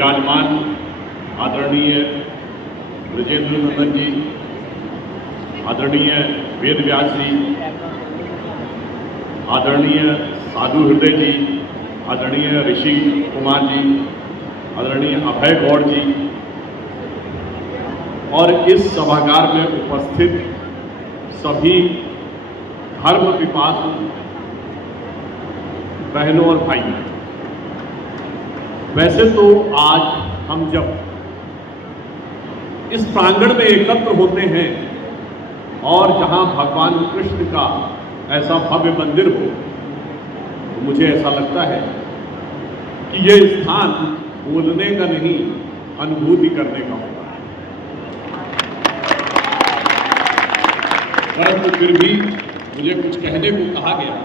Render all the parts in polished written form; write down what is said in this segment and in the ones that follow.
विराजमान आदरणीय ब्रजेंद्र नंदन जी, आदरणीय वेद व्यास जी, आदरणीय साधु हृदय जी, आदरणीय ऋषि कुमार जी, आदरणीय अभय गौड़ जी और इस सभागार में उपस्थित सभी धर्म पिपासु बहनों और भाइयों, वैसे तो आज हम जब इस प्रांगण में एकत्र होते हैं और जहां भगवान कृष्ण का ऐसा भव्य मंदिर हो, तो मुझे ऐसा लगता है कि यह स्थान बोलने का नहीं, अनुभूति करने का होगा। परंतु फिर भी मुझे कुछ कहने को कहा गया,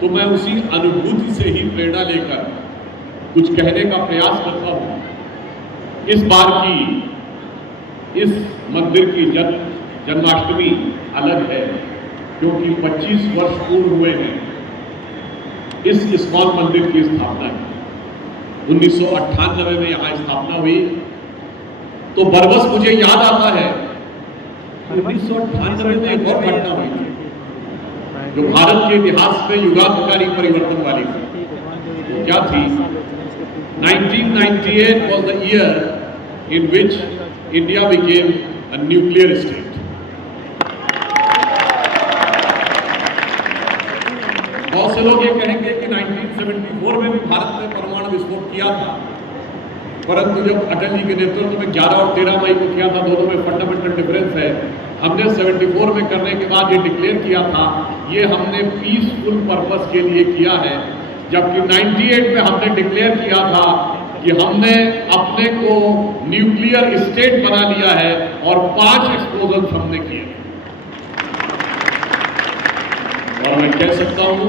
तो मैं उसी अनुभूति से ही प्रेरणा लेकर कुछ कहने का प्रयास करता हूं। इस बार की इस मंदिर की जन्माष्टमी अलग है, क्योंकि 25 वर्ष पूर्ण हुए हैं इस इस्कॉन मंदिर की स्थापना की। 1998 में यहां स्थापना हुई, तो बरबस मुझे याद आता है 1998 में एक और घटना हुई थी जो भारत के इतिहास में युगांतकारी परिवर्तन वाली थी। वो क्या थी? 1998 was the year in which India became a nuclear state. बहुत से लोग ये कहेंगे कि 1974 में भी भारत ने परमाणु विस्फोट किया था, परंतु जब अटल जी के नेतृत्व में 11 और 13 मई को किया था, दोनों में फंडामेंटल डिफरेंस है। हमने 74 में करने के बाद ये डिक्लेयर किया था, ये हमने पीसफुल पर्पस के लिए किया है, जबकि 98 में हमने डिक्लेयर किया था कि हमने अपने को न्यूक्लियर स्टेट बना लिया है और 5 एक्सप्लोजन हमने किए। और मैं कह सकता हूं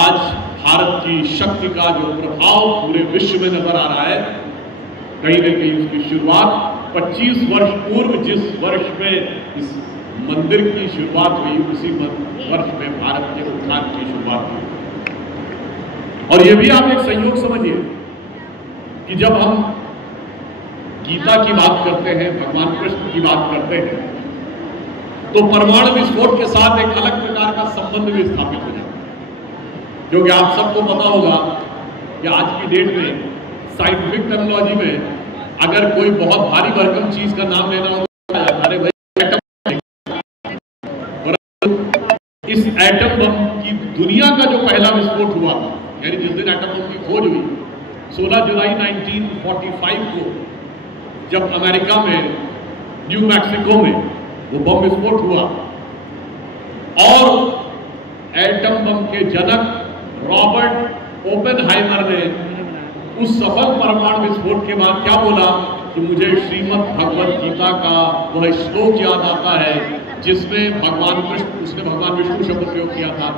आज भारत की शक्ति का जो प्रभाव पूरे विश्व में नजर आ रहा है, कहीं न कहीं उसकी शुरुआत 25 वर्ष पूर्व जिस वर्ष में इस मंदिर की शुरुआत हुई, उसी वर्ष में भारत के उत्थान की शुरुआत हुई। और ये भी आप एक संयोग समझिए कि जब हम गीता की बात करते हैं, भगवान कृष्ण की बात करते हैं, तो परमाणु विस्फोट के साथ एक अलग प्रकार का संबंध भी स्थापित हो जाता है। क्योंकि आप सबको पता होगा कि आज की डेट में साइंटिफिक टेक्नोलॉजी में अगर कोई बहुत भारी भरकम चीज का नाम लेना हो तो अरे भाई एटम। इस एटम बम की दुनिया का जो पहला विस्फोट हुआ था, यानी जिस दिन एटम बम की खोज हुई 16 जुलाई 1945 को, जब अमेरिका में न्यू मैक्सिको में वो बम विस्फोट हुआ और एटम बम के जनक रॉबर्ट ओपेनहाइमर ने उस सफल परमाणु विस्फोट के बाद क्या बोला कि मुझे श्रीमद् भगवत गीता का वह श्लोक याद आता है जिसमें भगवान कृष्ण, उसने भगवान विष्णु शब्द प्रयोग किया था।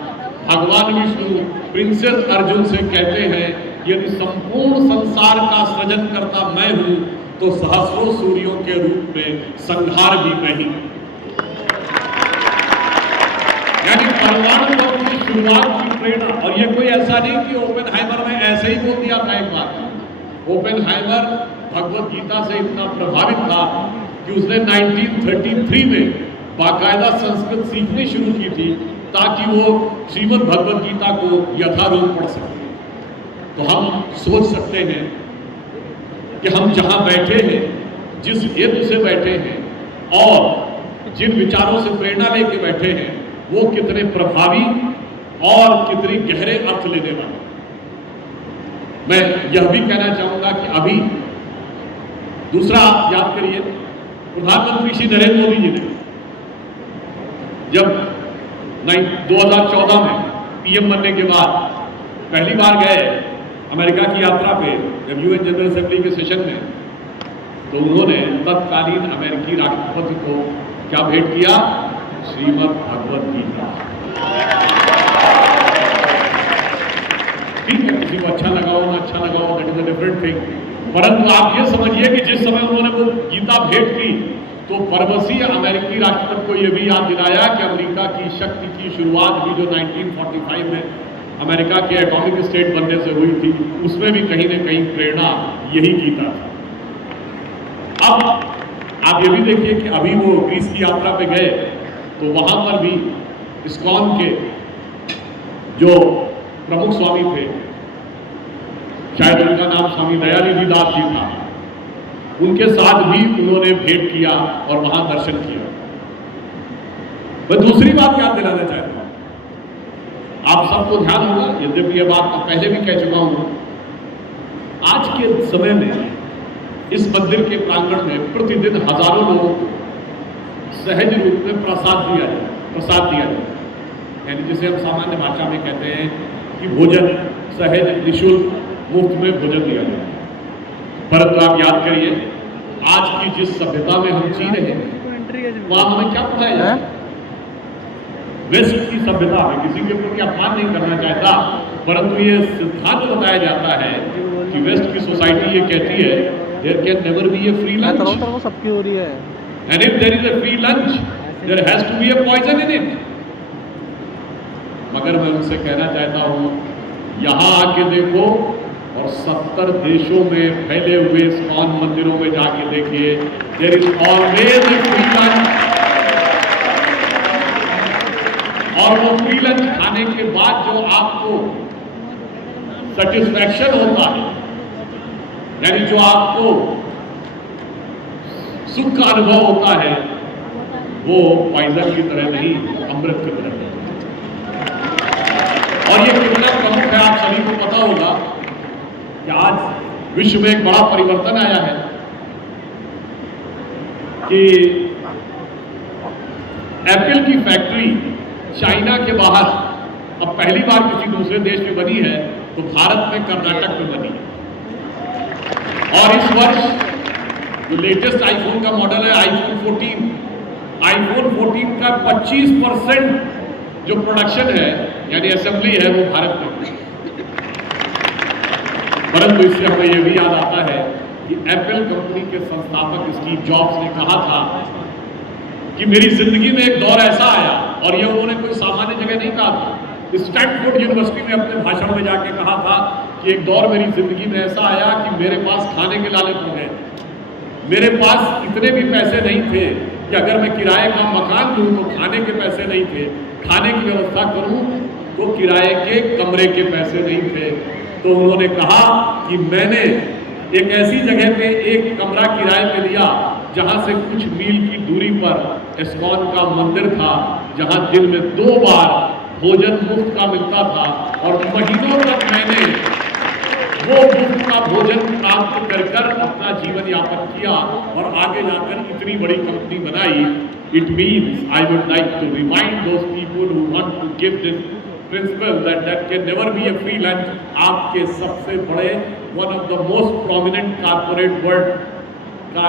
भगवान विष्णु प्रिंसेस अर्जुन से कहते हैं, यदि संपूर्ण संसार का सृजन करता मैं हूं तो सहस्रों सूर्यों के रूप में संहार भी मैं ही। यानी परमाणु बम की शुरुआत की प्रेरणा। और ये कोई ऐसा नहीं कि ओपेनहाइमर ने ऐसे ही बोल दिया था एक बार। ओपेनहाइमर भगवत गीता से इतना प्रभावित था कि उसने 1933 में बाकायदा संस्कृत सीखनी शुरू की थी ताकि वो श्रीमद् भगवत गीता को यथारूप पढ़ सके। तो हम सोच सकते हैं कि हम जहां बैठे हैं, जिस हेतु से बैठे हैं और जिन विचारों से प्रेरणा लेके बैठे हैं, वो कितने प्रभावी और कितने गहरे अर्थ लेने वाले। मैं यह भी कहना चाहूंगा कि अभी दूसरा आप याद करिए, प्रधानमंत्री श्री नरेंद्र मोदी जी ने जब 2014 में पीएम बनने के बाद पहली बार गए अमेरिका की यात्रा पे, जब यूएन जनरल असेंबली के सेशन में, तो उन्होंने तत्कालीन अमेरिकी राष्ट्रपति को क्या भेंट किया? श्रीमद् भगवत गीता। ठीक है, किसी को अच्छा लगा हो ना अच्छा लगा हो, that is a different thing, परंतु आप ये समझिए कि जिस समय उन्होंने वो गीता भेंट की तो परवसी अमेरिकी राष्ट्रपति को यह भी याद दिलाया कि अमेरिका की शक्ति की शुरुआत भी जो 1945 में अमेरिका के एटॉमिक स्टेट बनने से हुई थी, उसमें भी कहीं न कहीं प्रेरणा यही गीता था। अब आप ये भी देखिए कि अभी वो ग्रीस की यात्रा पे गए तो वहां पर भी इस्कॉन के जो प्रमुख स्वामी थे, शायद उनका नाम स्वामी दयानिधि दास जी था, उनके साथ भी उन्होंने भेंट किया और वहां दर्शन किया। मैं दूसरी बात याद दिलाना चाहता हूं, आप सबको ध्यान होगा, यद्यपि यह बात मैं पहले भी कह चुका हूं, आज के समय में इस मंदिर के प्रांगण में प्रतिदिन हजारों लोगों को सहज रूप में प्रसाद दिया जाए, यानी जिसे हम सामान्य भाषा में कहते हैं कि भोजन सहज निःशुल्क मुफ्त में भोजन दिया जाए। परंतु आप याद करिए, आज की जिस सभ्यता में हम जी रहे हैं वहां हमें क्या पढ़ाया जाए? वेस्ट की सभ्यता में, किसी के ऊपर अपमान नहीं करना चाहता, परंतु ये सिद्धांत बताया जाता है कि वेस्ट की सोसाइटी ये कहती है there can never be a free lunch, वो सबकी हो रही है, and if there is a free lunch there has to be a poison in it। मगर मैं उनसे कहना चाहता हूं, यहां आके देखो और 70 देशों में फैले हुए इस्कॉन मंदिरों में जाके देखिए, there is always a free lunch। और वो फ्री लंच खाने के बाद जो आपको सेटिस्फैक्शन होता है, यानी जो आपको सुख का अनुभव होता है, वो पॉइजन की तरह नहीं, अमृत की तरह है। और ये कितना प्रमुख है, आप सभी को पता होगा कि आज विश्व में एक बड़ा परिवर्तन आया है कि एप्पल की फैक्ट्री चाइना के बाहर अब पहली बार किसी दूसरे देश में बनी है, तो भारत में कर्नाटक में बनी है। और इस वर्ष जो लेटेस्ट आईफोन का मॉडल है आईफोन 14 का 25% जो प्रोडक्शन है यानी असेंबली है वो भारत में। परंतु इससे हमें यह भी याद आता है कि एप्पल कंपनी के संस्थापक स्टीव जॉब्स ने कहा था कि मेरी जिंदगी में एक दौर ऐसा आया, और ये उन्होंने कोई सामान्य जगह नहीं कहा था, स्टैनफोर्ड यूनिवर्सिटी में अपने भाषण में जाके कहा था कि एक दौर मेरी जिंदगी में ऐसा आया कि मेरे पास खाने के लाले पड़ गए, मेरे पास इतने भी पैसे नहीं थे कि अगर मैं किराए का मकान लूं तो खाने के पैसे नहीं थे, खाने की व्यवस्था करूं तो किराए के कमरे के पैसे नहीं थे। तो उन्होंने कहा कि मैंने एक ऐसी जगह पे एक कमरा किराए पे लिया जहां से कुछ मील की दूरी पर इस्कॉन का मंदिर था, जहां दिन में 2 बार भोजन मुफ्त का मिलता था, और महीनों तक मैंने वो मुफ्त का भोजन प्राप्त कर अपना जीवन यापन किया और आगे जाकर इतनी बड़ी कंपनी बनाई। It means I would like to remind those people who want to give this principle that can never be a free lunch. आपके सबसे बड़े one of the most prominent corporate world का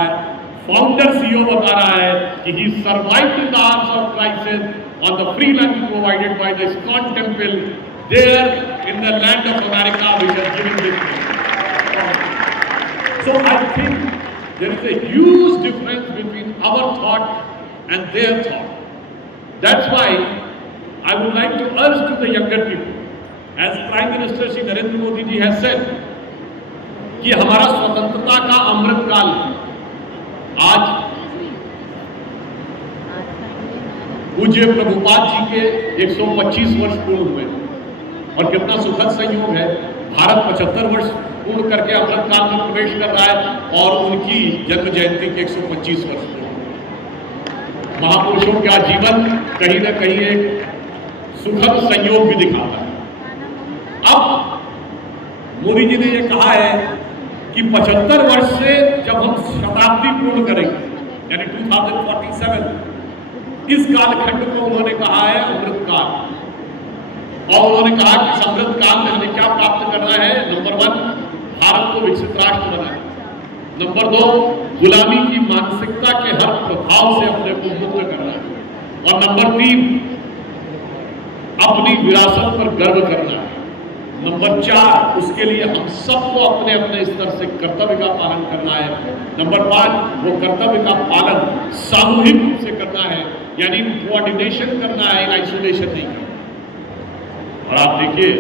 फाउंडर सीईओ बता रहा है कि he survived in the arms of crisis on the free lunch provided by the ISKCON temple there in the land of America which is giving this. So I think there is a huge difference between our thought and their thought. That's why I would like to urge to the younger people, as Prime Minister Shri Narendra Modi ji has said, कि हमारा स्वतंत्रता का अमृत काल है। आज पूज्य प्रभुपाद जी के 125 वर्ष पूर्ण हुए और कितना सुखद संयोग है, भारत 75 वर्ष पूर्ण करके अमृत काल में प्रवेश कर रहा है और उनकी जन्म जयंती के 125 वर्ष पूर्ण। महापुरुषों का जीवन कहीं ना कहीं एक सुखद संयोग भी दिखाता है। अब मोदी जी ने यह कहा है कि 75 वर्ष से जब हम शताब्दी पूर्ण करेंगे यानी 2047, इस कालखंड को उन्होंने कहा है अमृत काल। और उन्होंने कहा कि इस अमृत काल में हमें क्या प्राप्त करना है? नंबर 1, भारत को विकसित राष्ट्र बनाना। नंबर 2, गुलामी की मानसिकता के हर प्रभाव से अपने को मुक्त करना है। और नंबर 3, अपनी विरासत पर गर्व करना है। नंबर 4, उसके लिए हम सबको अपने अपने स्तर से कर्तव्य का पालन करना है। नंबर 5, वो कर्तव्य का पालन सामूहिक रूप से करना है, यानी कोऑर्डिनेशन करना है, आइसोलेशन नहीं करना। और आप देखिए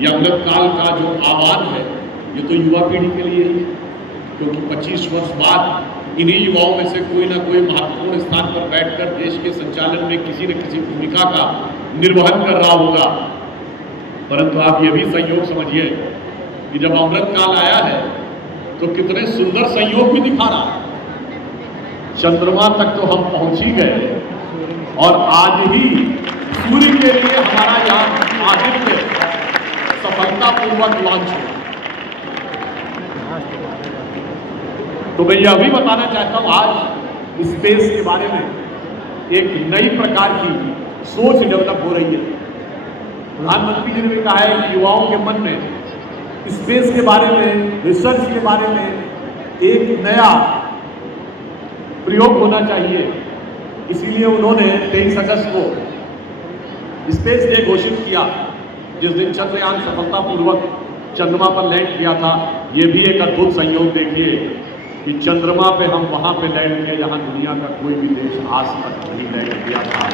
ये अमृत काल का जो आह्वान है ये तो युवा पीढ़ी के लिए ही है, क्योंकि 25 वर्ष बाद इन्हीं युवाओं में से कोई ना कोई महत्वपूर्ण स्थान पर बैठकर देश के संचालन में किसी न किसी भूमिका का निर्वहन कर रहा होगा। परंतु आप ये भी संयोग समझिए कि जब अमृत काल आया है तो कितने सुंदर संयोग भी दिखा रहा है। चंद्रमा तक तो हम पहुंच ही गए और आज ही सूर्य के लिए हमारा यान आदित्य सफलतापूर्वक लॉन्च हुआ। तो मैं यह भी बताना चाहता हूं, आज स्पेस के बारे में एक नई प्रकार की सोच डेवलप हो रही है। प्रधानमंत्री जी ने भी कहा है कि युवाओं के मन में स्पेस के बारे में, रिसर्च के बारे में एक नया प्रयोग होना चाहिए। इसीलिए उन्होंने 23 अगस्त को स्पेस डे घोषित किया, जिस दिन चंद्रयान सफलतापूर्वक चंद्रमा पर लैंड किया था। यह भी एक अद्भुत संयोग देखिए कि चंद्रमा पे हम वहां पे लैंड किए जहां दुनिया का कोई भी देश आज तक नहीं लैंड किया था।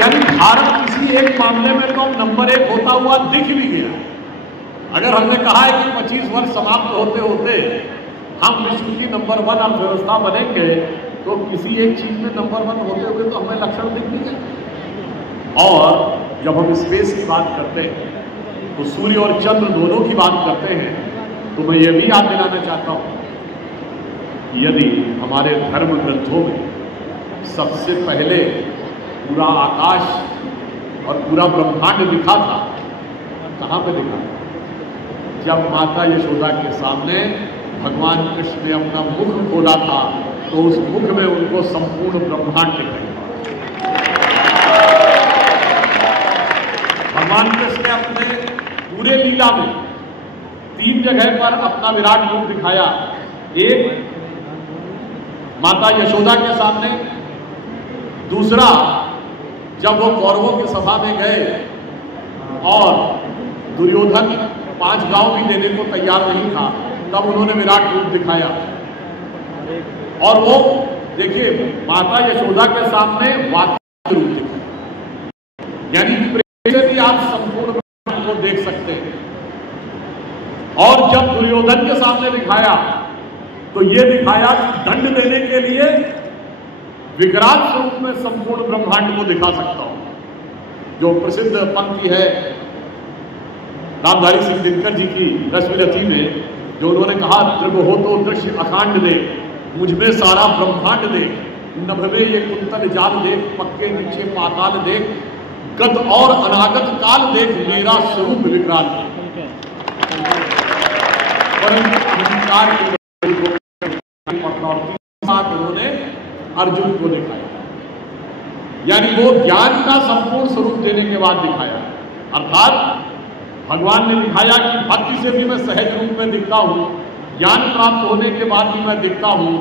यानी भारत किसी एक मामले में तो नंबर 1 होता हुआ दिख भी गया। अगर हमने कहा है कि 25 वर्ष समाप्त होते होते हम विश्व की नंबर 1 अर्थव्यवस्था बनेंगे, तो किसी एक चीज में नंबर 1 होते हुए तो हमें लक्षण दिख भी गए। और जब हम स्पेस की बात करते हैं तो सूर्य और चंद्र दोनों की बात करते हैं, तो मैं ये भी याद दिलाना चाहता हूं, यदि हमारे धर्म ग्रंथों में सबसे पहले पूरा आकाश और पूरा ब्रह्मांड दिखा था, कहां पे दिखा? जब माता यशोदा के सामने भगवान कृष्ण ने अपना मुख खोला था, तो उस मुख में उनको संपूर्ण ब्रह्मांड दिखाई। भगवान कृष्ण ने अपने पूरे लीला में 3 जगह पर अपना विराट रूप दिखाया। एक माता यशोदा के सामने, दूसरा जब वो कौरवों की सभा में गए और दुर्योधन 5 गांव भी देने को तैयार नहीं था, तब उन्होंने विराट रूप दिखाया। और वो देखिए माता यशोदा के सामने वाक्य रूप दिखाया, यानी प्रेम से भी आप संपूर्ण ब्रह्मांड को देख सकते हैं। और जब दुर्योधन के सामने दिखाया तो ये दिखाया कि दंड देने के लिए विकराल स्वरूप में संपूर्ण ब्रह्मांड को दिखा सकता हूं। जो प्रसिद्ध पंक्ति है रामधारी सिंह दिनकर जी की रश्मिरथी में, जो उन्होंने कहा, त्रिभ हो तो दृश्य अखांड दे, मुझमें सारा ब्रह्मांड दे, नभवे ये कुंतल जाल देख, पक्के नीचे पाताल देख, गत और अनागत काल देख, मेरा स्वरूप विकराल देख। परंतु अहंकार के उन्होंने अर्जुन को दिखाया, यानी वो ज्ञान का संपूर्ण स्वरूप देने के बाद दिखाया। अर्थात भगवान ने दिखाया कि भक्ति से भी मैं सहज रूप में दिखता हूं, ज्ञान प्राप्त होने के बाद भी मैं दिखता हूं,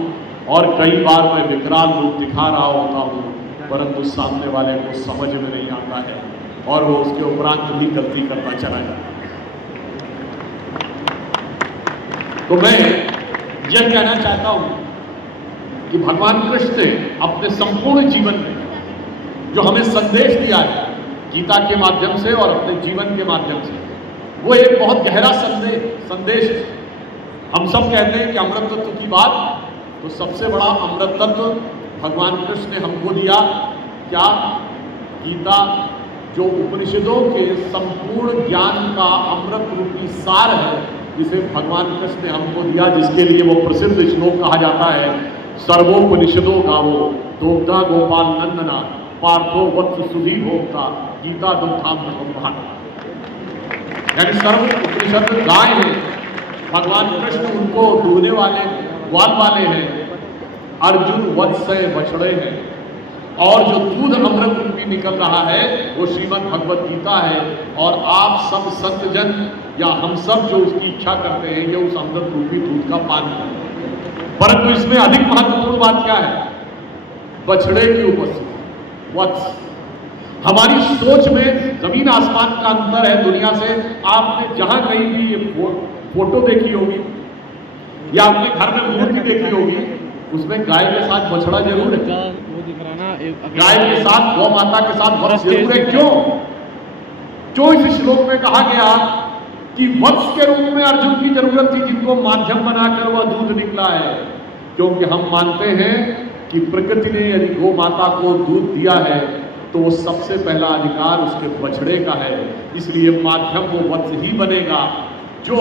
और कई बार मैं विकराल रूप दिखा रहा होता हूं, परंतु सामने वाले को समझ में नहीं आता है और वो उसके उपरांत भी गलती करता चला जाता है। तो मैं यह कहना चाहता हूं कि भगवान कृष्ण ने अपने संपूर्ण जीवन में जो हमें संदेश दिया है गीता के माध्यम से और अपने जीवन के माध्यम से, वो एक बहुत गहरा संदेश है। हम सब कहते हैं कि अमृत तत्व की बात, तो सबसे बड़ा अमृत तत्व भगवान कृष्ण ने हमको दिया। क्या? गीता, जो उपनिषदों के संपूर्ण ज्ञान का अमृत रूपी सार है, जिसे भगवान कृष्ण ने हमको दिया, जिसके लिए वो प्रसिद्ध श्लोक कहा जाता है, सर्वोपनिषदों गावो दोग्धा गोपाल नंदना पार्थो वत्स सुधी भोक्ता गीता दुग्धाम ब्रह्मांड। यानी सर्व उपनिषद गाय है, भगवान कृष्ण उनको दूहने वाले ग्वाल वाले हैं, अर्जुन वत्स है, बछड़े हैं, और जो दूध अमृत रूपी निकल रहा है वो श्रीमद् भगवत गीता है। और आप सब संतजन या हम सब जो उसकी इच्छा करते हैं, ये उस अमृत रूपी दूध का पान करते हैं। परंतु इसमें अधिक महत्वपूर्ण बात क्या है? बछड़े की उपस्थिति, वत्स। हमारी सोच में जमीन आसमान का अंतर है दुनिया से। आपने जहां कहीं भी ये फोटो देखी होगी या अपने घर में मूर्ति देखी होगी, उसमें गाय के साथ बछड़ा जरूर है, गाय के साथ गौ माता के साथ वत्स जरूर है। क्यों? जो इस श्लोक में कहा गया कि वत्स के रूप में अर्जुन की जरूरत थी, जिनको माध्यम बनाकर वह दूध निकला है। क्योंकि हम मानते हैं कि प्रकृति ने यदि गौ माता को दूध दिया है तो वो सबसे पहला अधिकार उसके बछड़े का है, इसलिए माध्यम वो वत्स ही बनेगा जो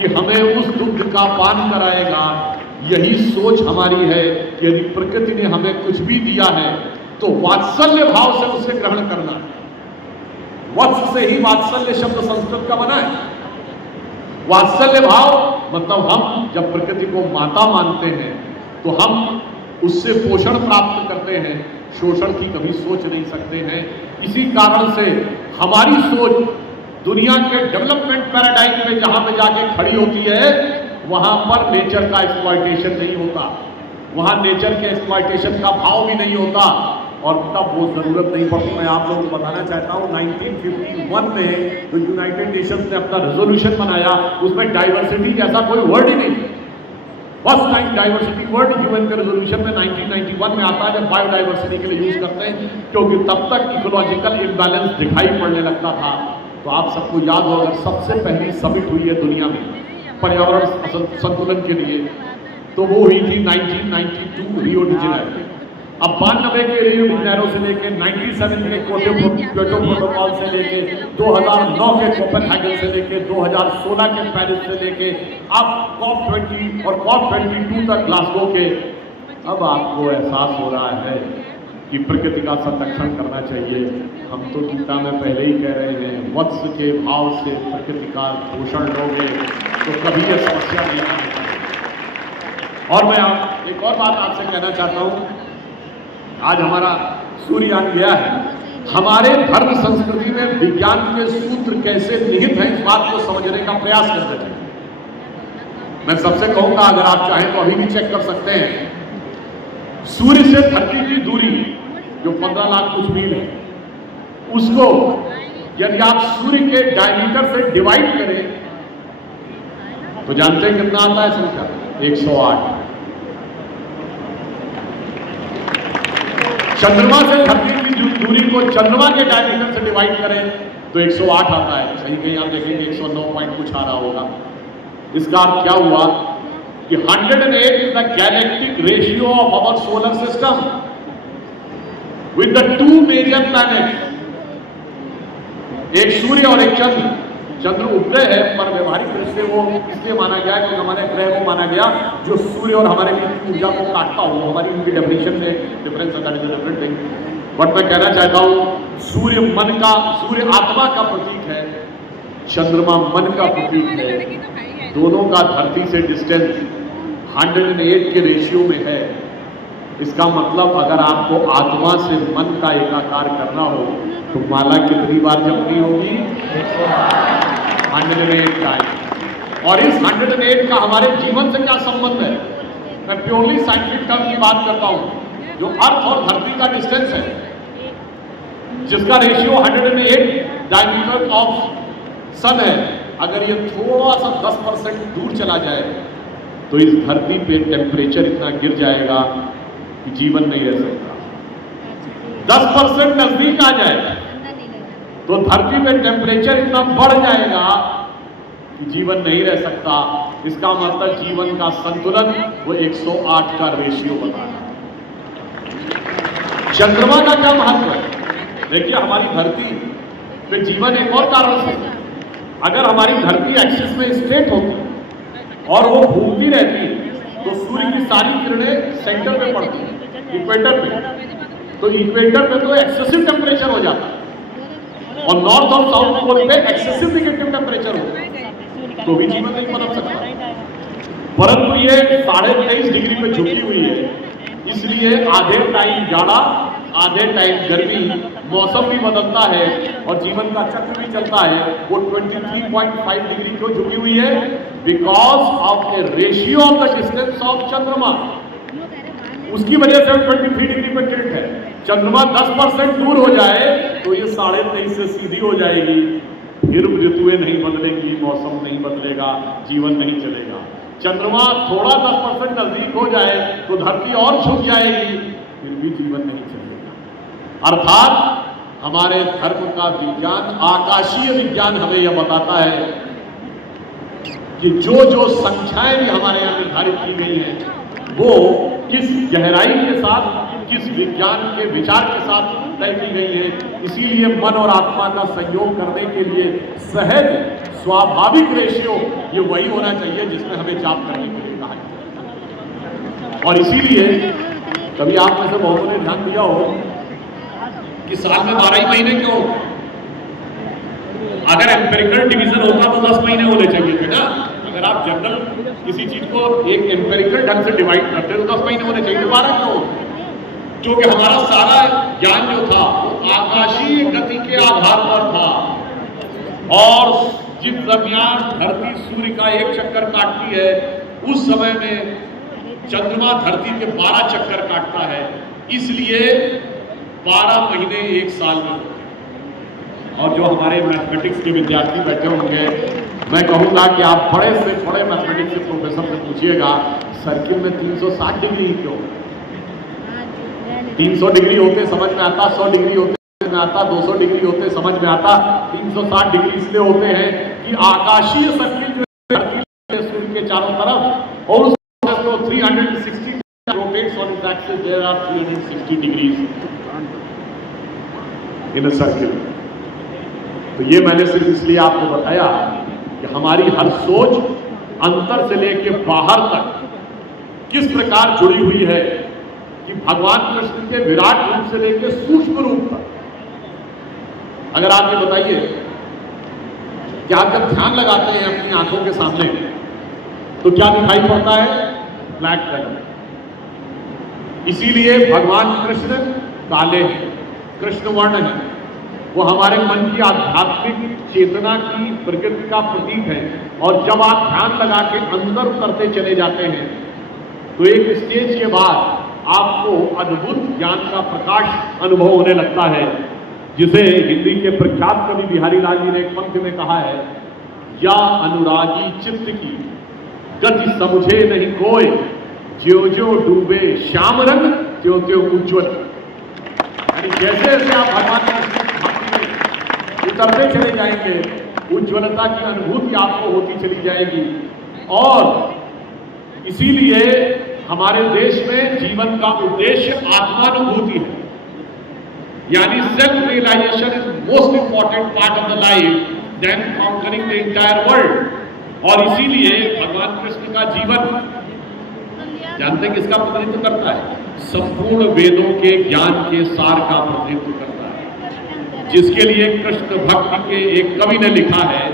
कि हमें उस दुग्ध का पान कराएगा। यही सोच हमारी है कि यदि प्रकृति ने हमें कुछ भी दिया है तो वात्सल्य भाव से उसे ग्रहण करना है। वत्स से ही वात्सल्य शब्द संस्कृत का बना है। वात्सल्य भाव मतलब हम जब प्रकृति को माता मानते हैं तो हम उससे पोषण प्राप्त करते हैं, शोषण की कभी सोच नहीं सकते हैं। इसी कारण से हमारी सोच दुनिया के डेवलपमेंट पैराडाइम में जहां पे जाके खड़ी होती है वहां पर नेचर का एक्सप्लॉयटेशन नहीं होता, वहां नेचर के एक्सप्लॉयटेशन का भाव भी नहीं होता और तब वो जरूरत नहीं पड़ती। मैं आप लोगों को बताना चाहता हूं 1951 में जो यूनाइटेड नेशंस ने अपना रेजोल्यूशन बनाया उसमें डाइवर्सिटी जैसा कोई वर्ड ही नहीं। First time diversity word UN के रेजोल्यूशन में 1991 में आता है जब बायोडाइवर्सिटी के लिए यूज करते हैं, क्योंकि तब तक इकोलॉजिकल इम्बैलेंस दिखाई पड़ने लगता था। तो आप सबको याद होगा सबसे पहली समिट हुई है दुनिया में पर्यावरण संतुलन के लिए तो वो हुई थी 1992 रियो डी जेनेरो। अब 92 के रियो डी जेनेरो से लेके 97 के क्योटो प्रोटोकॉल से लेके 2009 के कोपेनहेगन से लेके 2016 के पेरिस से लेके अब COP20 और COP22 तक ग्लासगो के, अब आपको एहसास हो रहा है कि प्रकृति का संरक्षण करना चाहिए। हम तो गीता में पहले ही कह रहे हैं वत्स के भाव से प्रकृति का पोषण लोगे तो कभी यह समस्या नहीं आएगी। और मैं एक और बात आपसे कहना चाहता हूं, आज हमारा सूर्ययान गया है, हमारे धर्म संस्कृति में विज्ञान के सूत्र कैसे निहित हैं इस बात को समझने का प्रयास करना चाहिए। मैं सबसे कहूंगा अगर आप चाहें तो अभी भी चेक कर सकते हैं, सूर्य से धरती की दूरी जो 15 लाख कुछ मील है, उसको यदि आप सूर्य के डायमीटर से डिवाइड करें तो जानते हैं कितना आता है संख्या? 108। चंद्रमा से धरती की दूरी को चंद्रमा के डायमीटर से डिवाइड करें तो 108 आता है। सही कहीं आप देखेंगे 109 पॉइंट कुछ आ रहा होगा। इसका अर्थ क्या हुआ कि 108 is the galactic ratio of our solar system with the two major planets, एक सूर्य और एक चंद्र। चंद्र उपग्रह है पर व्यवहारिक रूप से वो इसलिए माना गया क्योंकि हमारे ग्रह को माना गया जो सूर्य और हमारे बीच की ऊर्जा को काटता हो। हमारी उनकी डेफिनेशन में डिफरेंस है, डिफरेंट थिंग। बट मैं कहना चाहता हूँ सूर्य मन का, सूर्य आत्मा का प्रतीक है, चंद्रमा मन का प्रतीक है। दोनों का धरती से डिस्टेंस 108 के रेशियो में है। इसका मतलब अगर आपको आत्मा से मन का एकाकार करना हो तो माला कितनी बार जपनी होगी? 108 टाइम। और इस 108 का हमारे जीवन से क्या संबंध है? मैं प्योरली साइंटिफिक टर्म की बात करता हूं। जो अर्थ और धरती का डिस्टेंस है जिसका रेशियो 108 डायमीटर ऑफ सन है, अगर ये थोड़ा सा 10% दूर चला जाए तो इस धरती पे टेम्परेचर इतना गिर जाएगा कि जीवन नहीं रह सकता। 10% नजदीक आ जाए तो धरती पे टेम्परेचर इतना बढ़ जाएगा कि जीवन नहीं रह सकता। इसका मतलब जीवन का संतुलन वो 108 का रेशियो बता रहा है। चंद्रमा का क्या महत्व है? देखिए हमारी धरती पे जीवन एक और कारण से, अगर हमारी धरती एक्सिस में स्ट्रेट होती और वो घूमती रहती तो सूर्य की सारी किरणें सेंटर पे पड़ती, इक्वेटर पे। तो इक्वेटर पे तो एक्सेसिव टेम्परेचर हो जाता है और नॉर्थ और साउथ पोल पे एक्सेसिव नेगेटिव टेम्परेचर होता है, तो भी जीवन नहीं बदल सकता। परंतु ये 23.5 डिग्री पे झुकी हुई है, इसलिए आधे टाइम जाड़ा, आधे टाइम गर्मी, मौसम भी बदलता है और जीवन का चक्र भी चलता है। वो 23.5 डिग्री क्यों झुकी हुई है? Because of A ratio of the distance of चंद्रमा। उसकी वजह से 23 डिग्री पर टिल्ट है। चंद्रमा 10% दूर हो जाए तो ये 23.5 से सीधी हो जाएगी, फिर ऋतुएं नहीं बदलेंगी, मौसम नहीं बदलेगा, जीवन नहीं चलेगा। चंद्रमा थोड़ा 10% नजदीक हो जाए तो धरती और झुक जाएगी, फिर भी जीवन नहीं चलेगा। अर्थात हमारे धर्म का विज्ञान, आकाशीय विज्ञान हमें यह बताता है कि जो जो संख्याएं भी हमारे यहाँ निर्धारित की गई हैं वो किस गहराई के साथ, किस विज्ञान के विचार के साथ तय की गई है। इसीलिए मन और आत्मा का संयोग करने के लिए सहज स्वाभाविक रेशियो ये वही होना चाहिए जिसमें हमें जाप करने के लिए कहा है। और इसीलिए कभी आप में से बहुतों ने ध्यान दिया हो कि साल में 12 ही महीने क्यों? अगर एम्पेरिकल डिवीजन होता तो 10 महीने होने चाहिए थे ना। अगर आप जनरल किसी चीज को एक एम्पेरिकल ढंग से डिवाइड करते तो 10 महीने होने चाहिए थे, 12 क्यों? क्योंकि हमारा सारा ज्ञान जो था वो आकाशीय गति के आधार पर था। और जिस दरमियान धरती सूर्य का एक चक्कर काटती है उस समय में चंद्रमा धरती के 12 चक्कर काटता है, इसलिए 12 महीने एक साल में होते हैं। और जो हमारे मैथमेटिक्स के विद्यार्थी बैठे होंगे, मैं कहूंगा कि आप बड़े से बड़े मैथमेटिक्स के प्रोफेसर से पूछिएगा सर्किल में 360 डिग्री क्यों? 300 डिग्री होते समझ में आता, 100 डिग्री होते समझ में आता, 200 डिग्री होते समझ में आता, 360 डिग्री इसलिए होते हैं कि आकाशीय सर्किल जो है सूर्य के चारों तरफ और उस 360 rotates on its axis, there are 360 degrees in a circle। तो ये मैंने सिर्फ इसलिए आपको बताया कि हमारी हर सोच अंतर से लेके बाहर तक किस प्रकार जुड़ी हुई है कि भगवान कृष्ण के विराट रूप से लेके सूक्ष्म रूप तक। अगर आप ये बताइए कि आप जब ध्यान लगाते हैं अपनी आंखों के सामने तो क्या दिखाई पड़ता है? Black colour. इसीलिए भगवान कृष्ण काले हैं, कृष्ण वर्ण है। वो हमारे मन की आध्यात्मिक चेतना की प्रकृति का प्रतीक है। और जब आप ध्यान लगा के अंदर उतरते चले जाते हैं तो एक स्टेज के बाद आपको अद्भुत ज्ञान का प्रकाश अनुभव होने लगता है, जिसे हिंदी के प्रख्यात कवि बिहारी लाल जी ने एक पंक्ति में कहा है, या अनुरागी चित्त की गति समझे नहीं कोई, ज्यो ज्यो डूबे श्याम रंग त्यों त्यों उज्ज्वल। यानी जैसे जैसे आप भगवान की भक्ति में उतरते चले जाएंगे उज्ज्वलता की अनुभूति आपको होती चली जाएगी। और इसीलिए हमारे देश में जीवन का उद्देश्य आत्मानुभूति है, यानी self realisation is most important part of the life then conquering the entire world. और इसीलिए भगवान कृष्ण का जीवन जानते हैं किसका प्रतिनिधित्व करता है? संपूर्ण वेदों के ज्ञान के सार का प्रतिनिधित्व करता है, जिसके लिए कृष्ण भक्ति के एक कवि ने लिखा है,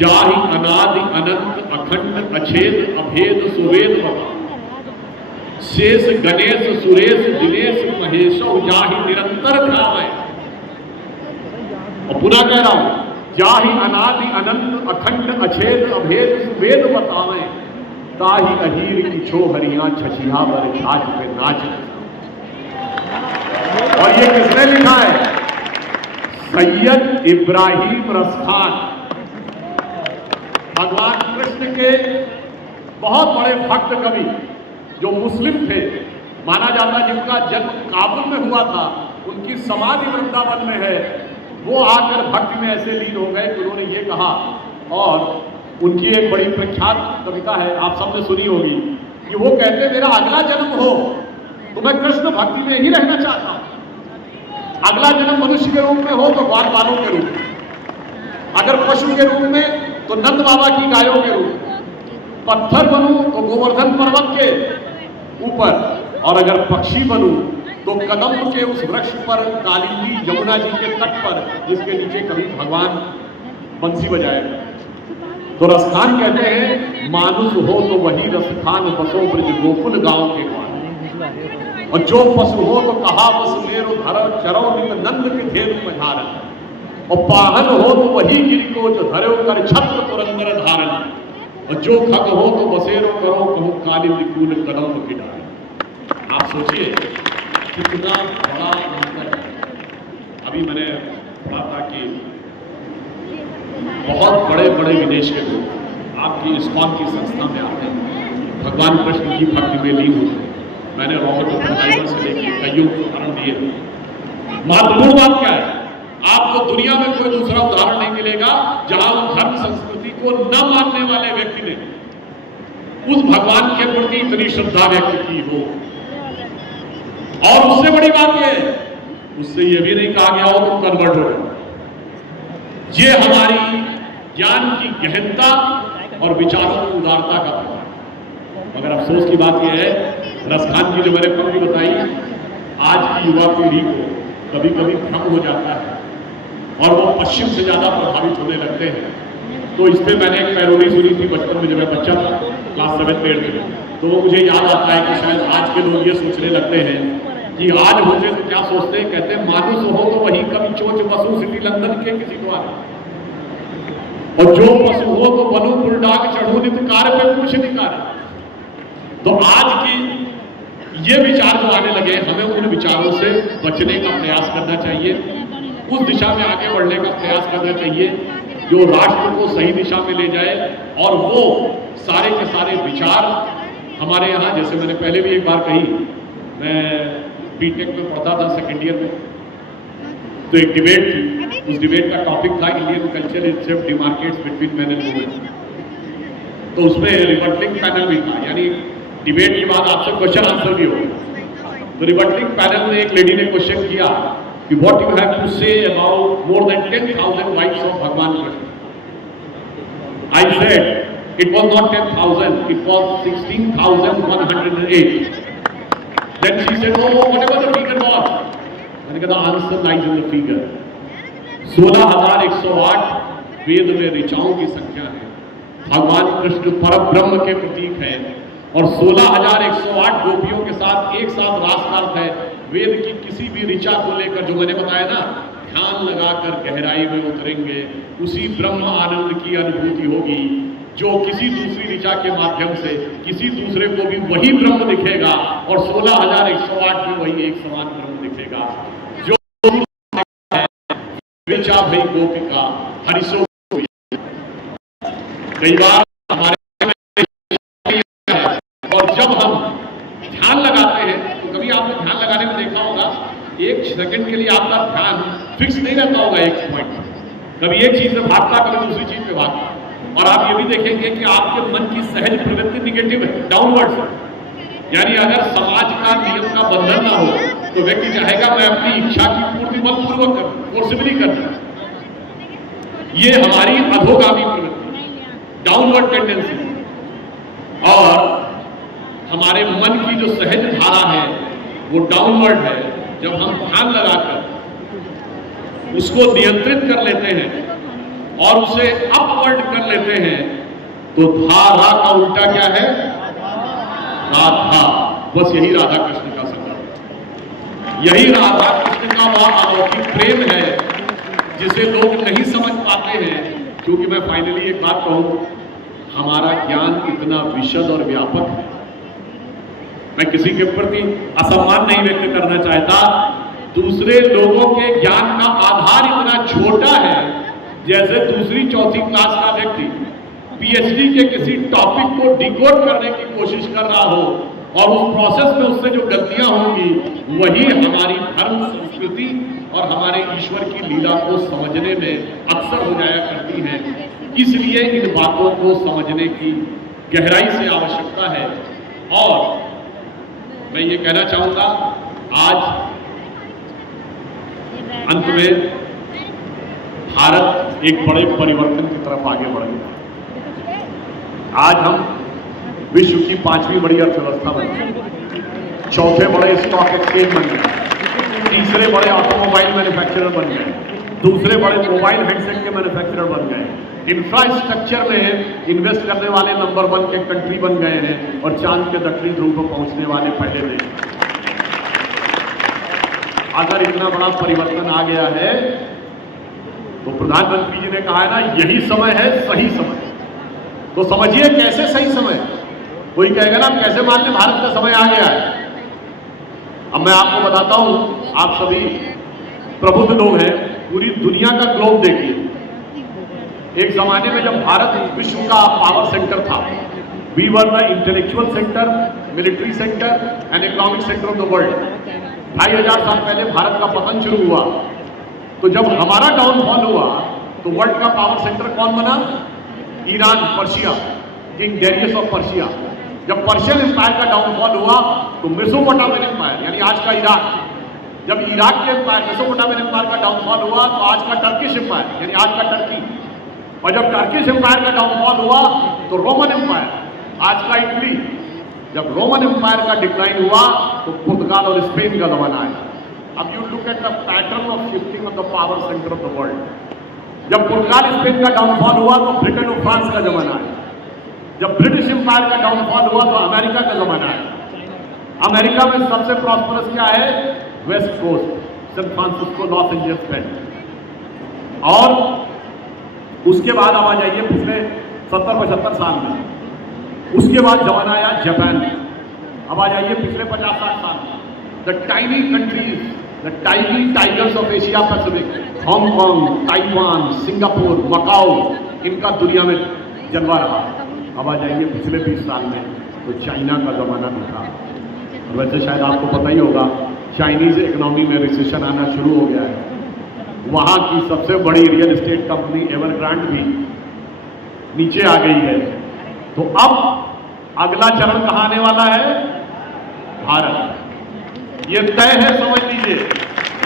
जाहि अनादि अनंत अखंड अछेद अभेद सुवेद बाबा, शेष गणेश सुरेश दिनेश महेशो जाहि निरंतर ध्यावे। और पुनः कह रहा हूं, जाहि अनादि अनंत अखंड अछेद अभेद सुवेद बतावे, ताहि अहीर की छो हरियां छछिया बर छाछ पे नाच। और ये किसने लिखा है? सैयद इब्राहिम रसखान, भगवान कृष्ण के बहुत बड़े भक्त कवि जो मुस्लिम थे, माना जाता जिनका जन्म काबुल में हुआ था, उनकी समाधि वृंदावन में है। वो आकर भक्ति में ऐसे लीन हो गए कि उन्होंने ये कहा, और उनकी एक बड़ी प्रख्यात कविता है, आप सबने सुनी होगी, कि वो कहते मेरा अगला जन्म हो तो मैं कृष्ण भक्ति में ही रहना चाहता हूं। अगला जन्म मनुष्य के रूप में हो तो ग्वाल बालों के रूप में, अगर पशु के रूप में तो नंद बाबा की गायों के रूप में, पत्थर बनूं तो गोवर्धन पर्वत के ऊपर, और अगर पक्षी बनूं तो कदम के उस वृक्ष पर, कालिंदी यमुना जी के तट पर, जिसके नीचे कभी भगवान बंसी बजाएगा। तो रसखान कहते हैं, मानुष हो तो वही रसखान बसो ब्रज गोकुल गांव के गान, और जो पशु हो तो कहा बस मेरो धरो चरो नित नंद के ढेर पधारन, और पाहन हो तो वही गिर को जो धरो कर छत्र पुरंदर धारन, और जो खग हो तो बसेरो करो कहूं कालिंदी कूल कदम की डाल। आप सोचिए कितना बड़ा अंतर है। अभी मैंने पढ़ा था कि बहुत बड़े बड़े विदेश के लोग आपकी इस्कॉन की संस्था में आते हैं, भगवान कृष्ण की भक्ति में लीन होते हैं। मैंने रॉबर्ट ओपेनहाइमर से लेकर कईयों को उदाहरण दिए। महत्वपूर्ण बात क्या है आपको दुनिया में कोई दूसरा उदाहरण नहीं मिलेगा जहां उस धर्म संस्कृति को न मानने वाले व्यक्ति ने उस भगवान के प्रति इतनी श्रद्धा व्यक्त की हो। और उससे बड़ी बात यह है, उससे यह भी नहीं कहा गया हो तुम कन्वर्ट हो गए। ये हमारी ज्ञान की गहनता और विचारों की उदारता का प्रभाव है। मगर अफसोस की बात यह है, रसखान की जो मैंने पंक्ति बताई, आज की युवा पीढ़ी को कभी कभी भ्रम हो जाता है और वो पश्चिम से ज्यादा प्रभावित होने लगते हैं। तो इस पे मैंने एक पैरोडी सुनी थी बचपन में, जब मैं बच्चा था, क्लास 7 में, तो वो मुझे याद आता है कि शायद आज के लोग ये सोचने लगते हैं कि आज होते तो क्या सोचते हैं, कहते हैं मानुस हो तो वही कभी चोच बसु सिटी लंदन के किसी द्वार, और जो पशु हो तो बनू बुलडाग चढ़ू नित कार पे पूछ निकार। तो आज की ये विचार जो आने लगे, हमें उन विचारों से बचने का प्रयास करना चाहिए, उस दिशा में आगे बढ़ने का प्रयास करना चाहिए जो राष्ट्र को सही दिशा में ले जाए। और वो सारे के सारे विचार हमारे यहाँ, जैसे मैंने पहले भी एक बार कही, मैं बीटेक में पढ़ता था सेकेंड ईयर में, तो एक डिबेट थी, उस डिबेट का टॉपिक था Indian culture itself demarcates between men and women. तो उसमें रिबटलिंग पैनल भी था, यानी डिबेट के बाद आपसे क्वेश्चन आंसर भी हो। तो रिबटलिंग पैनल में एक लेडी ने क्वेश्चन किया कि what you have to say about more than 10,000 wifes of Bhagwan Krishna. I said it was not 10,000, it was 16,108। Then she said oh whatever the figure was, मैंने कहा answer lies in the figure. 16,108 Veda में ऋचाओं की संख्या है, भगवान कृष्ण परब्रह्म के प्रतीक है, और 16,108 गोपियों के साथ एक साथ रास का अर्थ है। वेद की किसी भी ऋचा को लेकर, जो मैंने बताया ना, ध्यान लगाकर गहराई में उतरेंगे, उसी ब्रह्म आनंद की अनुभूति होगी जो किसी दूसरी ऋचा के माध्यम से किसी दूसरे को भी वही ब्रह्म दिखेगा, और 16,108 में वही एक समान ब्रह्म दिखेगा। जो ऋचा भई गोपिका हरिशो। कई बार हमारे जब हम ध्यान लगाते हैं, तो कभी आपने ध्यान लगाने में देखा होगा, एक सेकंड के लिए आपका ध्यान फिक्स नहीं रहता होगा एक पॉइंट पर, कभी एक चीज में भागता, कभी दूसरी चीज में भागता। और आप ये भी देखेंगे कि आपके मन की सहज प्रवृत्ति निगेटिव है, डाउनवर्ड है। यानी अगर समाज का नियम का बंधन ना हो तो व्यक्ति चाहेगा मैं अपनी इच्छा की पूर्ति बलपूर्वक करूं, फोर्सिबली करूं। ये हमारी अधोगामी प्रवृत्ति, डाउनवर्ड टेंडेंसी। और हमारे मन की जो सहज धारा है वो डाउनवर्ड है। जब हम ध्यान लगाकर उसको नियंत्रित कर लेते हैं और उसे अपवर्ड कर लेते हैं, तो धारा का उल्टा क्या है? राधा। बस यही राधा कृष्ण का संबंध, यही राधा कृष्ण का वह अलौकिक प्रेम है जिसे लोग नहीं समझ पाते हैं। क्योंकि मैं फाइनली एक बात कहूं, हमारा ज्ञान इतना विशद और व्यापक है, मैं किसी के प्रति असम्मान नहीं व्यक्त करना चाहता, दूसरे लोगों के ज्ञान का आधार इतना छोटा है, जैसे दूसरी चौथी क्लास का व्यक्ति पीएचडी के किसी टॉपिक को डिकोड करने की कोशिश कर रहा हो, और उस प्रोसेस में उससे जो गलतियां होंगी वही हमारी धर्म संस्कृति और हमारे ईश्वर की लीला को समझने में अक्सर हो जाया करती हैं। इसलिए इन बातों को समझने की गहराई से आवश्यकता है। और मैं ये कहना चाहूंगा, आज अंत में भारत एक बड़े परिवर्तन की तरफ आगे बढ़ गया। आज हम विश्व की 5वीं बड़ी अर्थव्यवस्था बन गए, 4थे बड़े स्टॉक एक्सचेंज बन गए, 3रे बड़े ऑटोमोबाइल मैन्युफैक्चरर बन गए, 2रे बड़े मोबाइल हैंडसेट के मैन्युफैक्चरर बन गए, इंफ्रास्ट्रक्चर में इन्वेस्ट करने वाले नंबर 1 के कंट्री बन गए हैं, और चांद के दक्षिणी ध्रुव पर पहुंचने वाले पहले देश। अगर इतना बड़ा परिवर्तन आ गया है तो प्रधानमंत्री जी ने कहा है ना, यही समय है, सही समय। तो समझिए कैसे सही समय। कोई कहेगा ना कैसे मान लें भारत का समय आ गया है। अब मैं आपको बताता हूं, आप सभी प्रबुद्ध लोग हैं, पूरी दुनिया का ग्लोब देखिए। एक जमाने में जब भारत विश्व का पावर सेंटर था, we were the intellectual centre, military centre and economic centre of the world. 2500 साल पहले भारत का पतन शुरू हुआ, तो जब हमारा डाउनफॉल हुआ तो वर्ल्ड का पावर सेंटर कौन बना? Iran, Persia, king Darius of Persia. जब पर्शियन एम्पायर का डाउनफॉल हुआ तो मेसोपोटामियन एम्पायर यानी आज का इराक, जब इराक के एम्पायर मेसोपोटामियन एम्पायर का डाउनफॉल हुआ तो आज का टर्किश एम्पायर यानी आज का टर्की, और जब टर्किश एम्पायर का डाउनफॉल हुआ तो रोमन एम्पायर, आज का इटली। जब रोमन एम्पायर का डिक्लाइन हुआ तो पुर्तगाल और स्पेन का जमाना आया। अब you look at the pattern of shifting of the power centre of the world. जब पुर्तगाल स्पेन का डाउनफॉल हुआ तो ब्रिटेन और फ्रांस का जमाना आया। जब ब्रिटिश एम्पायर का डाउनफॉल हुआ तो अमेरिका का जमाना आया। अमेरिका में सबसे प्रॉस्परस क्या है? West Coast, San Francisco, Los Angeles belt. और उसके बाद अब आ जाइए पिछले 70-75 साल में, उसके बाद जमाना आया जापान में। अब आ जाइए पिछले 50-60 साल में, the tiny countries, the tiny tigers of Asia Pacific, Hong Kong, Taiwan, Singapore, Macau, इनका दुनिया में जलवा रहा। अब आ जाइए पिछले 20 साल में तो चाइना का जमाना दिखा। वैसे शायद आपको पता ही होगा चाइनीज इकोनॉमी में रिसेशन आना शुरू हो गया है। वहां की सबसे बड़ी रियल एस्टेट कंपनी एवरग्रांड भी नीचे आ गई है। तो अब अगला चरण कहां आने वाला है? भारत। ये तय है, समझ लीजिए,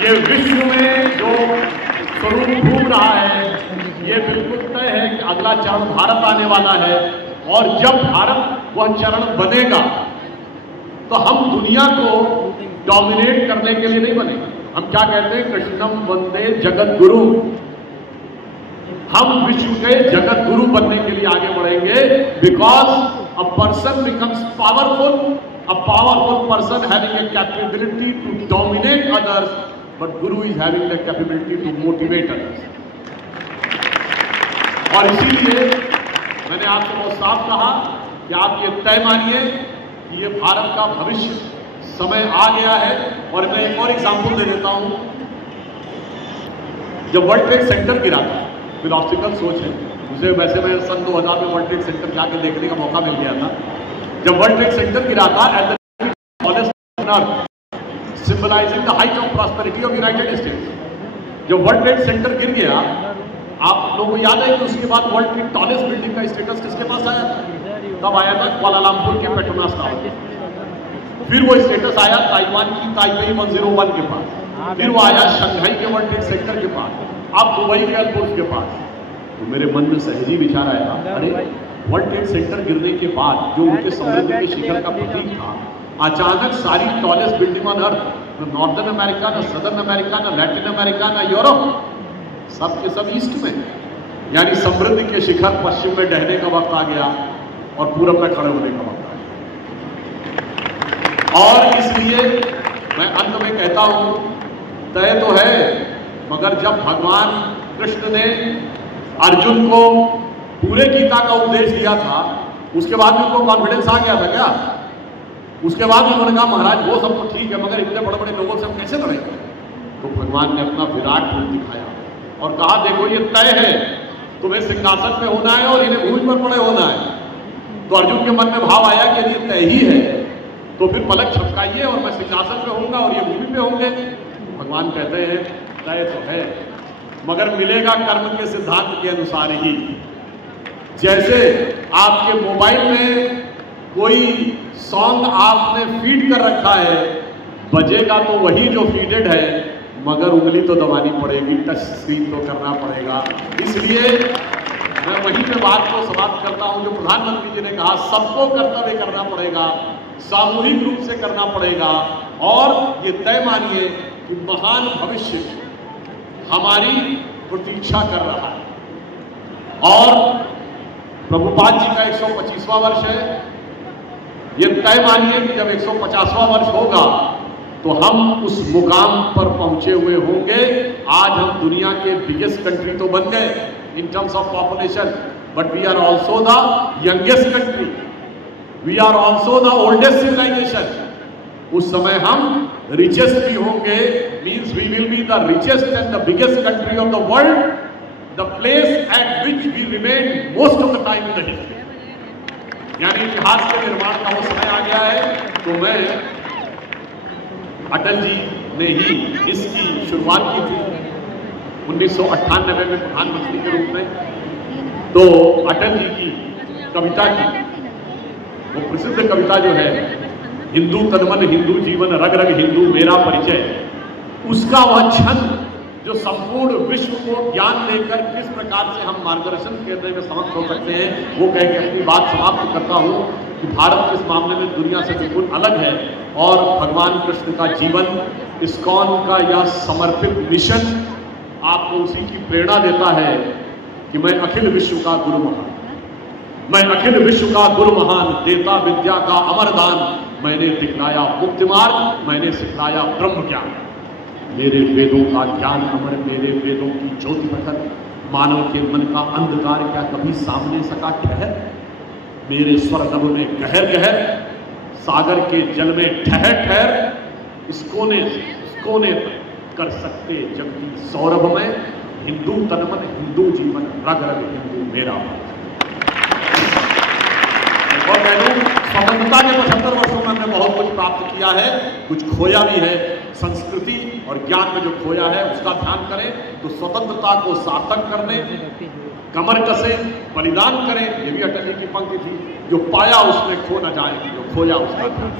ये विश्व में जो स्वरूप घूम रहा है ये बिल्कुल तय है कि अगला चरण भारत आने वाला है। और जब भारत वह चरण बनेगा तो हम दुनिया को डोमिनेट करने के लिए नहीं बनेंगे। हम क्या कहते हैं? कृष्णम वंदे जगत गुरु। हम विश्व के जगत गुरु बनने के लिए आगे बढ़ेंगे। Because a person becomes powerful, a powerful person having a capability to dominate others, but guru is having the capability to motivate others. और इसीलिए मैंने आपको बहुत साफ कहा कि आप ये तय मानिए कि ये भारत का भविष्य समय आ गया है। और मैं एक और एग्जाम्पल दे देता हूं। जब वर्ल्ड ट्रेड सेंटर गिरा था, फिलॉसफिकल सोच है मुझे, वैसे मैं सन 2000 में वर्ल्ड ट्रेड सेंटर जाके देखने का मौका मिल गया था। जब वर्ल्ड ट्रेड सेंटर गिरा था, at the tallest earth, symbolising the height of prosperity of United states. जब वर्ल्ड ट्रेड सेंटर गिर गया, आप लोगों को याद है कि उसके बाद वर्ल्ड की टॉलेस्ट बिल्डिंग का स्टेटस किसके पास आया था? तब आया था कुआलालंपुर के पेट्रोनास टावर। फिर वो स्टेटस आया ताइवान की ताइपेई 101 के पास। फिर वो आया शंघाई के वर्ल्ड ट्रेड सेंटर के पास, अब दुबई के अल्बुर्ज के पास। तो मेरे मन में सहज ही विचार आया, अरे वर्ल्ड ट्रेड सेंटर गिरने के बाद जो उनके समृद्धि के शिखर का प्रतीक था, अचानक सारी टॉलेस्ट बिल्डिंग ऑन अर्थ, न नॉर्दर्न अमेरिका, न सदर्न अमेरिका, न लैटिन अमेरिका, न यूरोप, सब के सब ईस्ट में, यानी समृद्धि के शिखर पश्चिम में ढहने का वक्त आ गया और पूरब में खड़े होने का वक्त आ गया। और इसलिए मैं अंत में कहता हूं, तय तो है, मगर जब भगवान कृष्ण ने अर्जुन को पूरे गीता का उपदेश दिया था, उसके बाद उनको कॉन्फिडेंस आ गया था क्या? उसके बाद उन्होंने कहा महाराज वो सब तो ठीक है, मगर इतने बड़े बड़े लोगों से हम कैसे लड़ेंगे? तो भगवान ने अपना विराट रूप दिखाया और कहा देखो ये तय है, तुम्हें सिंहासन पे होना है और इन्हें भूमि पर पड़े होना है। तो अर्जुन के मन में भाव आया कि यदि ये तय ही है तो फिर पलक झपकाइए और मैं सिंहासन पे होऊंगा और ये भूमि पे होंगे। भगवान कहते हैं तय तो है, मगर मिलेगा कर्म के सिद्धांत के अनुसार ही। जैसे आपके मोबाइल में कोई सॉन्ग आपने फीड कर रखा है, बजेगा तो वही जो फीडेड है, मगर उंगली तो दबानी पड़ेगी, टच स्क्रीन तो करना पड़ेगा। इसलिए मैं वहीं पे बात को समाप्त करता हूं जो प्रधानमंत्री जी ने कहा, सबको कर्तव्य करना पड़ेगा, सामूहिक रूप से करना पड़ेगा। और ये तय मानिए कि महान भविष्य हमारी प्रतीक्षा कर रहा है। और प्रभुपाद जी का 125वां वर्ष है। ये तय मानिए कि जब 150वां वर्ष होगा तो हम उस मुकाम पर पहुंचे हुए होंगे। आज हम दुनिया के बिगेस्ट कंट्री तो बन गए in terms of population, but we are also the youngest country, we are also the oldest civilisation. उस समय हम रिचेस्ट भी होंगे, means we will be the richest and the biggest country of the world, the place at which we remain most of the time in the history. यानी इतिहास के निर्माण का वो समय आ गया है। तो मैं अटल जी ने ही इसकी शुरुआत की थी 1998 में प्रधानमंत्री के रूप में, तो अटल जी की कविता की वो प्रसिद्ध कविता जो है, हिंदू तन-मन हिंदू जीवन रग रग हिंदू मेरा परिचय, उसका वह छंद जो संपूर्ण विश्व को ज्ञान लेकर किस प्रकार से हम मार्गदर्शन करने में समर्थ हो सकते हैं, वो कह के अपनी बात समाप्त करता हूं कि भारत इस मामले में दुनिया से बिल्कुल अलग है और भगवान कृष्ण का जीवन, इस्कॉन का यह समर्पित मिशन आपको उसी की प्रेरणा देता है कि मैं अखिल विश्व का गुरु महान, मैं अखिल विश्व का गुरु महान, देता विद्या का अमर दान, मैंने दिखलाया मुक्ति मार्ग, मैंने सिखलाया ब्रह्म ज्ञान, मेरे वेदों का ज्ञान अमर, मेरे वेदों की ज्योति प्रखर, मानव के मन का अंधकार क्या कभी सामने सका ठहर, मेरे स्वर नभ में गहर गहर, सागर के जल में ठहर ठहर, इस कोने कर सकते जगती सौरभ में, हिंदू तनमन हिंदू जीवन रग रग हिंदू मेरा। और मैंने स्वतंत्रता के 75 वर्षों में हमने बहुत कुछ प्राप्त किया है, कुछ खोया भी है, संस्कृति और ज्ञान में जो खोया है उसका ध्यान करें, तो स्वतंत्रता को सार्थक करने कमर कसे, बलिदान करें, ये भी अटल जी की पंक्ति थी, जो पाया उसमें खो न जाए, जो खोया उसका ध्यान।